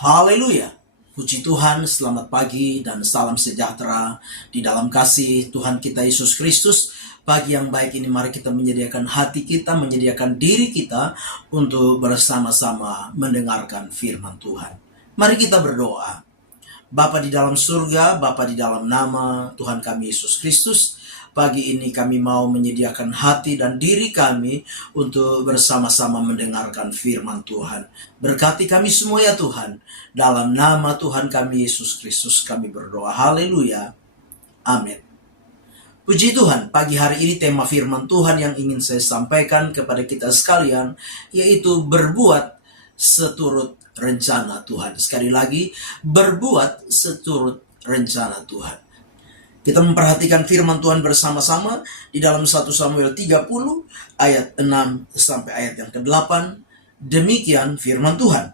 Haleluya. Puji Tuhan, selamat pagi dan salam sejahtera di dalam kasih Tuhan kita Yesus Kristus. Pagi yang baik ini mari kita menyediakan hati kita, menyediakan diri kita untuk bersama-sama mendengarkan firman Tuhan. Mari kita berdoa. Bapa di dalam surga, Bapa di dalam nama Tuhan kami Yesus Kristus, pagi ini kami mau menyediakan hati dan diri kami untuk bersama-sama mendengarkan firman Tuhan. Berkati kami semua ya Tuhan. Dalam nama Tuhan kami Yesus Kristus kami berdoa. Haleluya. Amin. Puji Tuhan, pagi hari ini tema firman Tuhan yang ingin saya sampaikan kepada kita sekalian, yaitu berbuat seturut rencana Tuhan. Sekali lagi, berbuat seturut rencana Tuhan. Kita memperhatikan firman Tuhan bersama-sama di dalam 1 Samuel 30 ayat 6 sampai ayat yang ke-8. Demikian firman Tuhan.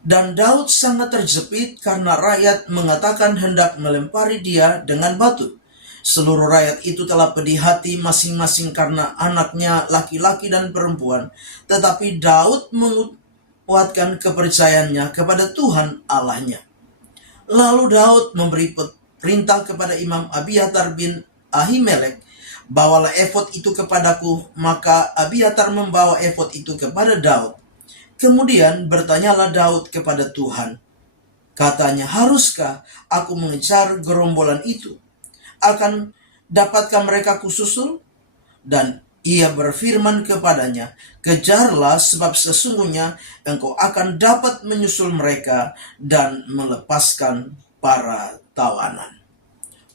Dan Daud sangat terjepit karena rakyat mengatakan hendak melempari dia dengan batu. Seluruh rakyat itu telah pedih hati masing-masing karena anaknya laki-laki dan perempuan. Tetapi Daud menguatkan kepercayaannya kepada Tuhan Allahnya. Lalu Daud memberi perintah kepada Imam Abiatar bin Ahimelek, bawalah efod itu kepadaku. Maka Abiatar membawa efod itu kepada Daud. Kemudian bertanyalah Daud kepada Tuhan. Katanya, haruskah aku mengejar gerombolan itu? Akan dapatkah mereka kususul? Dan ia berfirman kepadanya, kejarlah sebab sesungguhnya engkau akan dapat menyusul mereka dan melepaskan para tawanan.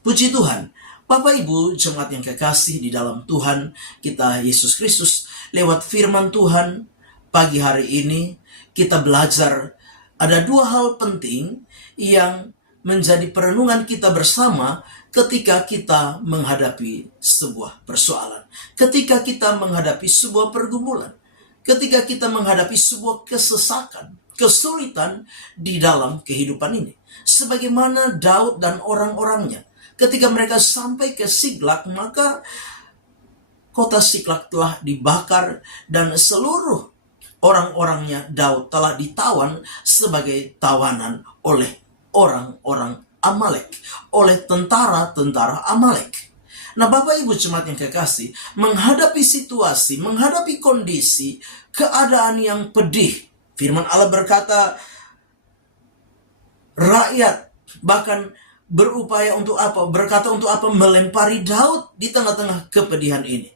Puji Tuhan, Bapak Ibu jemaat yang kekasih di dalam Tuhan kita Yesus Kristus, lewat firman Tuhan pagi hari ini kita belajar ada dua hal penting yang menjadi perenungan kita bersama ketika kita menghadapi sebuah persoalan, ketika kita menghadapi sebuah pergumulan, ketika kita menghadapi sebuah kesesakan, kesulitan di dalam kehidupan ini. Sebagaimana Daud dan orang-orangnya, ketika mereka sampai ke Siklag, maka kota Siklag telah dibakar dan seluruh orang-orangnya Daud telah ditawan sebagai tawanan oleh orang-orang Amalek, oleh tentara-tentara Amalek. Nah, Bapak Ibu jemaat yang kekasih, menghadapi situasi, menghadapi kondisi, keadaan yang pedih, firman Allah berkata, rakyat bahkan berupaya untuk apa? Berkata untuk apa? Melempari Daud di tengah-tengah kepedihan ini.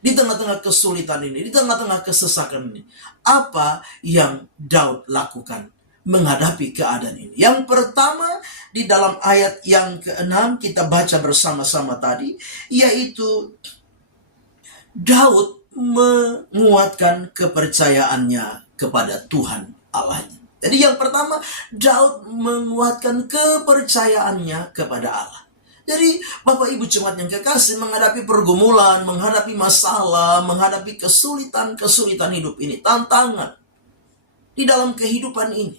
Di tengah-tengah kesulitan ini, di tengah-tengah kesesakan ini. Apa yang Daud lakukan menghadapi keadaan ini? Yang pertama, di dalam ayat yang ke-6 kita baca bersama-sama tadi, yaitu Daud menguatkan kepercayaannya kepada Tuhan Allahnya. Jadi yang pertama, Daud menguatkan kepercayaannya kepada Allah. Jadi Bapak Ibu jemaat yang kekasih, menghadapi pergumulan, menghadapi masalah, menghadapi kesulitan hidup ini, tantangan di dalam kehidupan ini.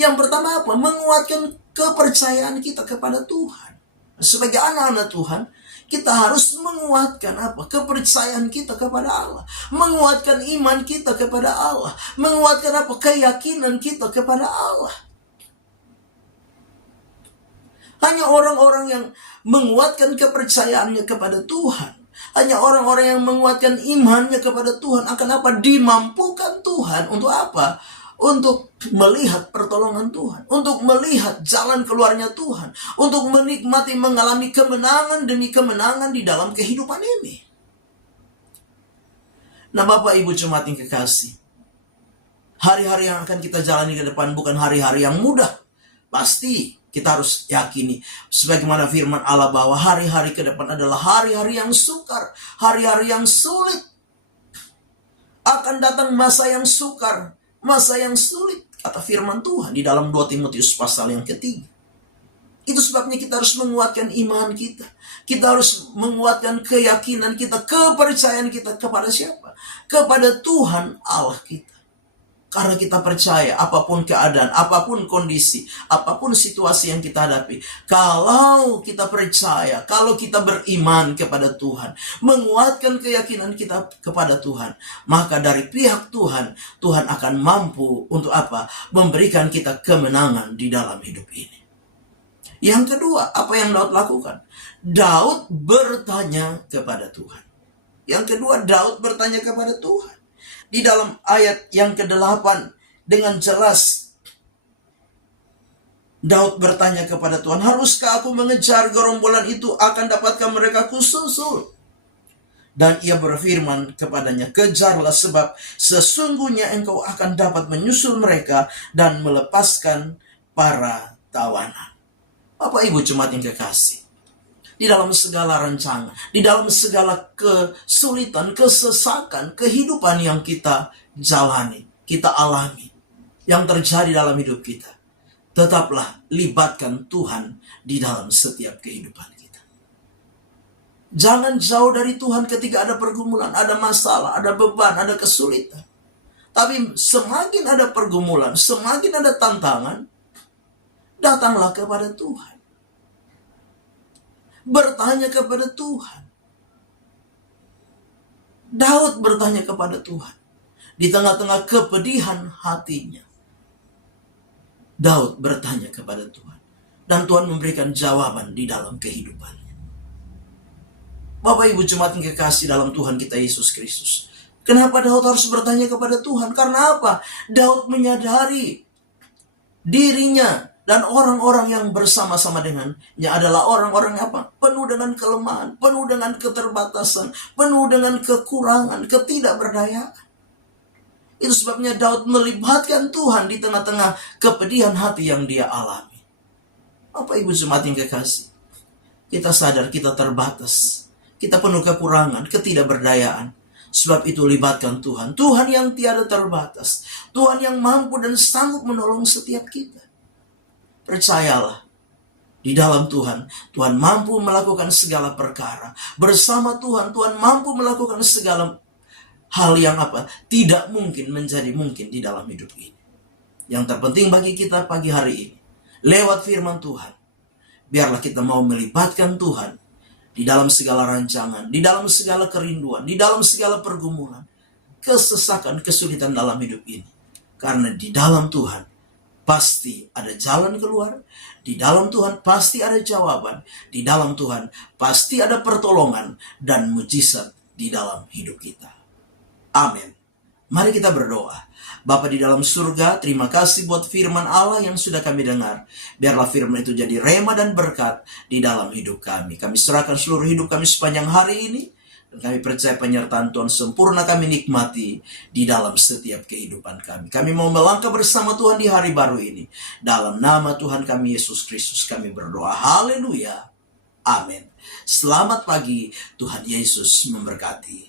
Yang pertama apa? Menguatkan kepercayaan kita kepada Tuhan. Sebagai anak-anak Tuhan, kita harus menguatkan apa? Kepercayaan kita kepada Allah. Menguatkan iman kita kepada Allah. Menguatkan apa? Keyakinan kita kepada Allah. Hanya orang-orang yang menguatkan kepercayaannya kepada Tuhan, hanya orang-orang yang menguatkan imannya kepada Tuhan akan apa? Dimampukan Tuhan untuk apa? Untuk melihat pertolongan Tuhan, untuk melihat jalan keluarnya Tuhan, untuk menikmati, mengalami kemenangan demi kemenangan di dalam kehidupan ini. Nah, Bapak Ibu jemaat yang kekasih, hari-hari yang akan kita jalani ke depan bukan hari-hari yang mudah. Pasti kita harus yakini, sebagaimana firman Allah, bahwa hari-hari ke depan adalah hari-hari yang sukar, hari-hari yang sulit. Akan datang masa yang sukar, masa yang sulit, kata firman Tuhan di dalam 2 Timotius pasal yang ketiga. Itu sebabnya kita harus menguatkan iman kita. Kita harus menguatkan keyakinan kita, kepercayaan kita kepada siapa? Kepada Tuhan Allah kita. Karena kita percaya apapun keadaan, apapun kondisi, apapun situasi yang kita hadapi, kalau kita percaya, kalau kita beriman kepada Tuhan, menguatkan keyakinan kita kepada Tuhan, maka dari pihak Tuhan, Tuhan akan mampu untuk apa? Memberikan kita kemenangan di dalam hidup ini. Yang kedua, apa yang Daud lakukan? Daud bertanya kepada Tuhan. Yang kedua, Daud bertanya kepada Tuhan. Di dalam ayat yang ke-8 dengan jelas Daud bertanya kepada Tuhan, haruskah aku mengejar gerombolan itu, akan dapatkah mereka kususul? Dan ia berfirman kepadanya, kejarlah, sebab sesungguhnya engkau akan dapat menyusul mereka dan melepaskan para tawanan. Bapak Ibu jemaat yang kekasih, di dalam segala rancangan, di dalam segala kesulitan, kesesakan, kehidupan yang kita jalani, kita alami, yang terjadi dalam hidup kita, tetaplah libatkan Tuhan di dalam setiap kehidupan kita. Jangan jauh dari Tuhan ketika ada pergumulan, ada masalah, ada beban, ada kesulitan. Tapi semakin ada pergumulan, semakin ada tantangan, datanglah kepada Tuhan. Bertanya kepada Tuhan. Daud bertanya kepada Tuhan. Di tengah-tengah kepedihan hatinya, Daud bertanya kepada Tuhan. Dan Tuhan memberikan jawaban di dalam kehidupannya. Bapak Ibu jemaat yang kekasih dalam Tuhan kita Yesus Kristus. Kenapa Daud harus bertanya kepada Tuhan? Karena apa? Daud menyadari dirinya dan orang-orang yang bersama-sama dengannya adalah orang-orang apa? Penuh dengan kelemahan, penuh dengan keterbatasan, penuh dengan kekurangan, ketidakberdayaan. Itu sebabnya Daud melibatkan Tuhan di tengah-tengah kepedihan hati yang dia alami. Bapak Ibu jemaat yang kekasih, kita sadar kita terbatas, kita penuh kekurangan, ketidakberdayaan. Sebab itu libatkan Tuhan. Tuhan yang tiada terbatas, Tuhan yang mampu dan sanggup menolong setiap kita. Percayalah, di dalam Tuhan, Tuhan mampu melakukan segala perkara. Bersama Tuhan, Tuhan mampu melakukan segala hal yang apa? Tidak mungkin menjadi mungkin di dalam hidup ini. Yang terpenting bagi kita pagi hari ini, lewat firman Tuhan, biarlah kita mau melibatkan Tuhan di dalam segala rancangan, di dalam segala kerinduan, di dalam segala pergumulan, kesesakan, kesulitan dalam hidup ini. Karena di dalam Tuhan pasti ada jalan keluar. Di dalam Tuhan pasti ada jawaban. Di dalam Tuhan pasti ada pertolongan dan mujizat di dalam hidup kita. Amin. Mari kita berdoa. Bapa di dalam surga, terima kasih buat firman Allah yang sudah kami dengar. Biarlah firman itu jadi rema dan berkat di dalam hidup kami. Kami serahkan seluruh hidup kami sepanjang hari ini. Dan kami percaya penyertaan Tuhan sempurna kami nikmati di dalam setiap kehidupan kami. Kami mau melangkah bersama Tuhan di hari baru ini. Dalam nama Tuhan kami Yesus Kristus kami berdoa. Haleluya. Amin. Selamat pagi. Tuhan Yesus memberkati.